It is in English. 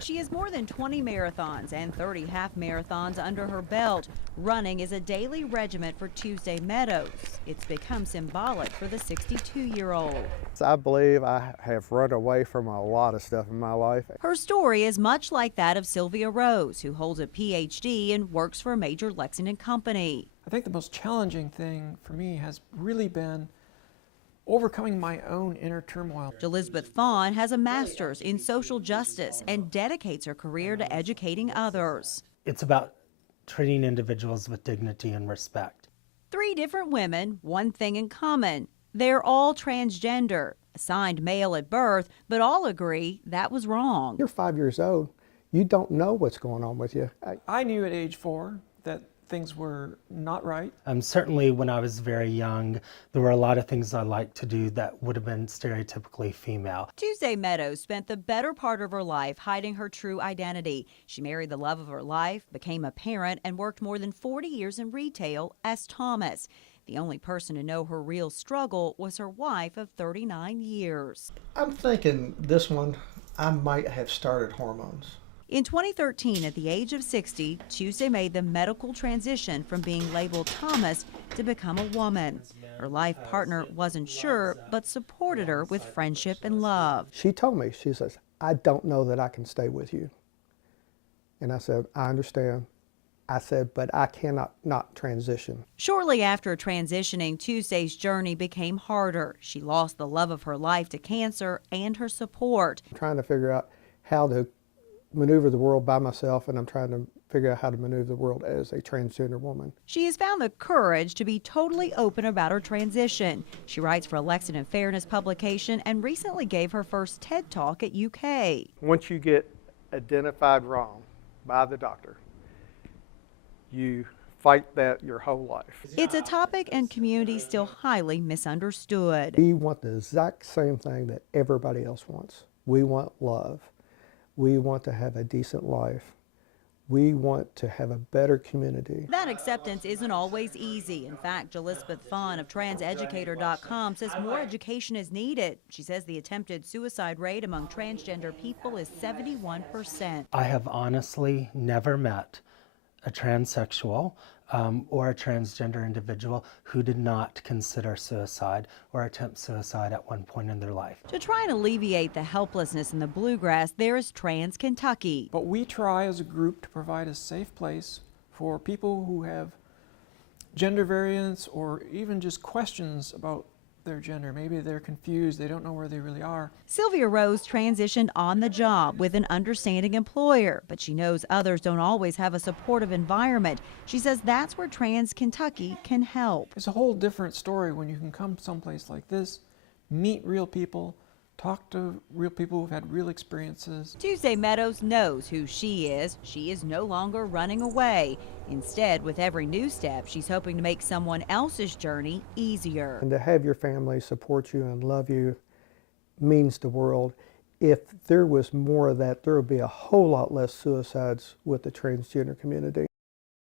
She has more than 20 marathons and 30 half marathons under her belt. Running is a daily regimen for Tuesday Meadows. It's become symbolic for the 62-year-old. I believe I have run away from a lot of stuff in my life. Her story is much like that of Sylvia Rose, who holds a PhD and works for a major Lexington company. I think the most challenging thing for me has really been overcoming my own inner turmoil. Elizabeth Fawn has a master's in social justice and dedicates her career to educating others. It's about treating individuals with dignity and respect. 3 different women, one thing in common. They're all transgender, assigned male at birth, but all agree that was wrong. You're 5 years old. You don't know what's going on with you. I knew at age 4 that things were not right. Certainly when I was very young, there were a lot of things I liked to do that would have been stereotypically female. Tuesday Meadows spent the better part of her life hiding her true identity. She married the love of her life, became a parent, and worked more than 40 years in retail as Thomas. The only person to know her real struggle was her wife of 39 years. I'm thinking this one, I might have started hormones. In 2013, at the age of 60, Tuesday made the medical transition from being labeled Thomas to become a woman. Her life partner wasn't sure, but supported her with friendship and love. She told me, she says, I don't know that I can stay with you. And I said, I understand. I said, but I cannot not transition. Shortly after transitioning, Tuesday's journey became harder. She lost the love of her life to cancer and her support. I'm trying to figure out how to maneuver the world by myself, and I'm trying to figure out how to maneuver the world as a transgender woman. She has found the courage to be totally open about her transition. She writes for a Lexington Fairness publication and recently gave her first TED Talk at UK. Once you get identified wrong by the doctor, you fight that your whole life. It's a topic and community still highly misunderstood. We want the exact same thing that everybody else wants. We want love. We want to have a decent life. We want to have a better community. That acceptance isn't always easy. In fact, Elizabeth Fawn of transeducator.com says more education is needed. She says the attempted suicide rate among transgender people is 71%. I have honestly never met a transsexual or a transgender individual who did not consider suicide or attempt suicide at one point in their life. To try and alleviate the helplessness in the bluegrass, there is Trans Kentucky. But we try as a group to provide a safe place for people who have gender variance or even just questions about their gender. Maybe they're confused, they don't know where they really are. Sylvia Rose transitioned on the job with an understanding employer, but she knows others don't always have a supportive environment. She says that's where Trans Kentucky can help. It's a whole different story when you can come someplace like this, meet real people, talk to real people who've had real experiences. Tuesday Meadows knows who she is. She is no longer running away. Instead, with every new step, she's hoping to make someone else's journey easier. And to have your family support you and love you means the world. If there was more of that, there would be a whole lot less suicides with the transgender community.